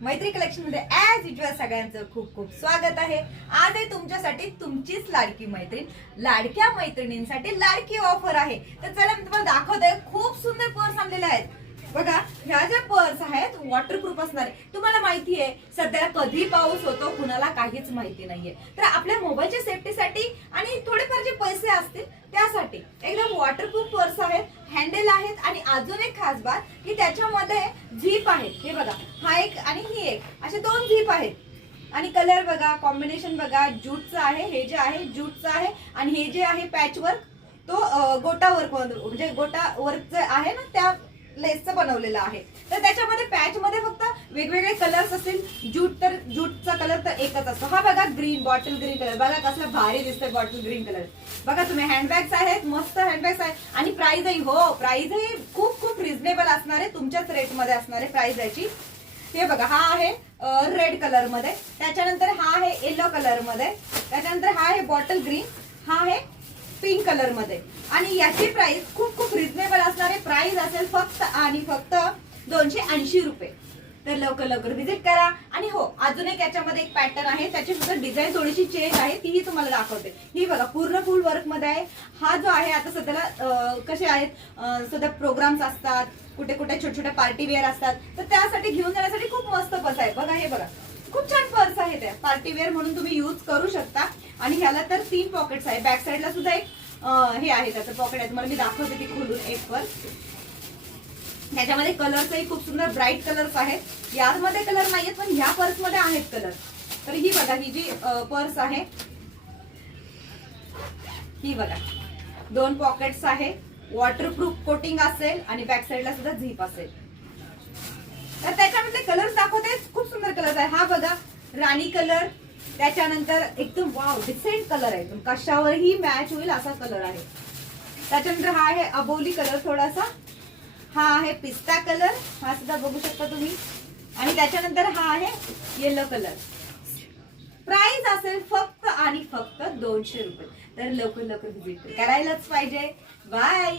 मैत्री कलेक्शन मध्ये as usual सगळ्यांचं खूप खूप स्वागत आहे। आज आहे तुमच्यासाठी तुमचीच लाडकी मैत्रीण, लाडक्या मैत्रिणींसाठी लाडकी ऑफर आहे। तर चला मी तुम्हाला दाखवते, खूप सुंदर पर्स आणलेले आहेत बघा। ह्या ज्या पर्स आहेत वॉटरप्रूफ असणार आहे। तुम्हाला माहिती आहे सध्या कधी पाऊस होतो कुणाला काहीच माहिती नाहीये, तर आपल्या मोबाईलच्या सेफ्टीसाठी आणि थोडेफार जे पैसे असतील त्यासाठी एकदम वॉटरप्रूफ पर्स आहेत, हँडल आहेत आणि अजून एक खास बात की त्याच्यामध्ये झीप आहेत। हे बघा, हा एक आणि ही एक, असे दोन झीप आहेत आणि कलर बघा, कॉम्बिनेशन बघा। ज्यूटचं आहे, हे जे आहे ज्यूटचं आहे आणि हे जे आहे पॅच वर्क, तो गोटा वर्क म्हणजे गोटा वर्क जे आहे ना त्या लेसचं बनवलेलं आहे। तर त्याच्यामध्ये पॅच मध्ये फक्त वेगवेगळे कलर्स असतील। ज्यूट तर ज्यूटचा कलर तर एकच असतो। हा बघा ग्रीन, बॉटल ग्रीन कलर बघा कसला भारी दिसतोय बॉटल ग्रीन कलर। बघा तुम्ही हँडबॅग्स आहेत, मस्त हँडबॅग्स आहेत आणि प्राइसही प्राइसही खूप खूप रिझनेबल असणार आहे, तुमच्याच रेट मध्ये असणार आहे प्राइस याची। हे बघा, हा आहे रेड कलर मध्ये, त्याच्यानंतर हा आहे येलो कलर मध्ये, त्याच्यानंतर हा आहे बॉटल ग्रीन, हा आहे पिंक कलर मध्ये आणि याची प्राइस खूप खूप रिझनेबल असणार आहे। प्राइस असेल फक्त आणि फक्त 280 रुपये। तर लवकर लवकर विजिट करा। आणि हो, अजून एक याच्यामध्ये एक पॅटर्न आहे, त्याची सुद्धा डिझाईन थोडीशी चेंज आहे, तीही तुम्हाला दाखवते। ही बघा पूर्ण फुल वर्क मध्ये आहे। हा जो आहे आता सध्याला कसे आहेत सध्या प्रोग्राम्स असतात, कुठे कुठे छोटे छोटे पार्टी वेअर असतात, तर त्यासाठी घेऊन जाण्यासाठी खूप मस्त पर्स आहे बघा। हे बघा खूप छान पर्स आहे, त्या पार्टी वेअर म्हणून तुम्ही यूज करू शकता। आणि ह्याला तर 3 पॉकेट्स आहे, बॅक साईडला सुद्धा एक हे आहे त्याचं पॉकेट आहे, तुम्हाला मी दाखवते ती खोलून एक पर्स। त्याच्यामध्ये कलर्सही खूप सुंदर ब्राईट कलर्स आहेत, यामध्ये कलर नाहीयेत पण ह्या पर्स मध्ये आहेत कलर। तर ही बघा, ही जी पर्स आहे ही बघा, 2 पॉकेट्स आहे, वॉटरप्रूफ कोटिंग असेल आणि बॅक साईडला सुद्धा झीप असेल। तर त्याच्यामध्ये कलर्स दाखवते, खूप सुंदर कलर्स आहे। हा बघा राणी कलर, त्याच्यानंतर एकदम वाव डिसेंट कलर आहे, कशावरही मॅच होईल असा कलर आहे। त्याच्यानंतर हा आहे अबोली कलर थोडासा, हा आहे पिस्ता कलर, हा सुद्धा बघू शकता तुम्ही, आणि त्याच्यानंतर हा आहे येलो कलर। प्राइस असेल फक्त आणि फक्त 200 रुपये। तर लवकर लवकर विजिट करायलाच पाहिजे। बाय।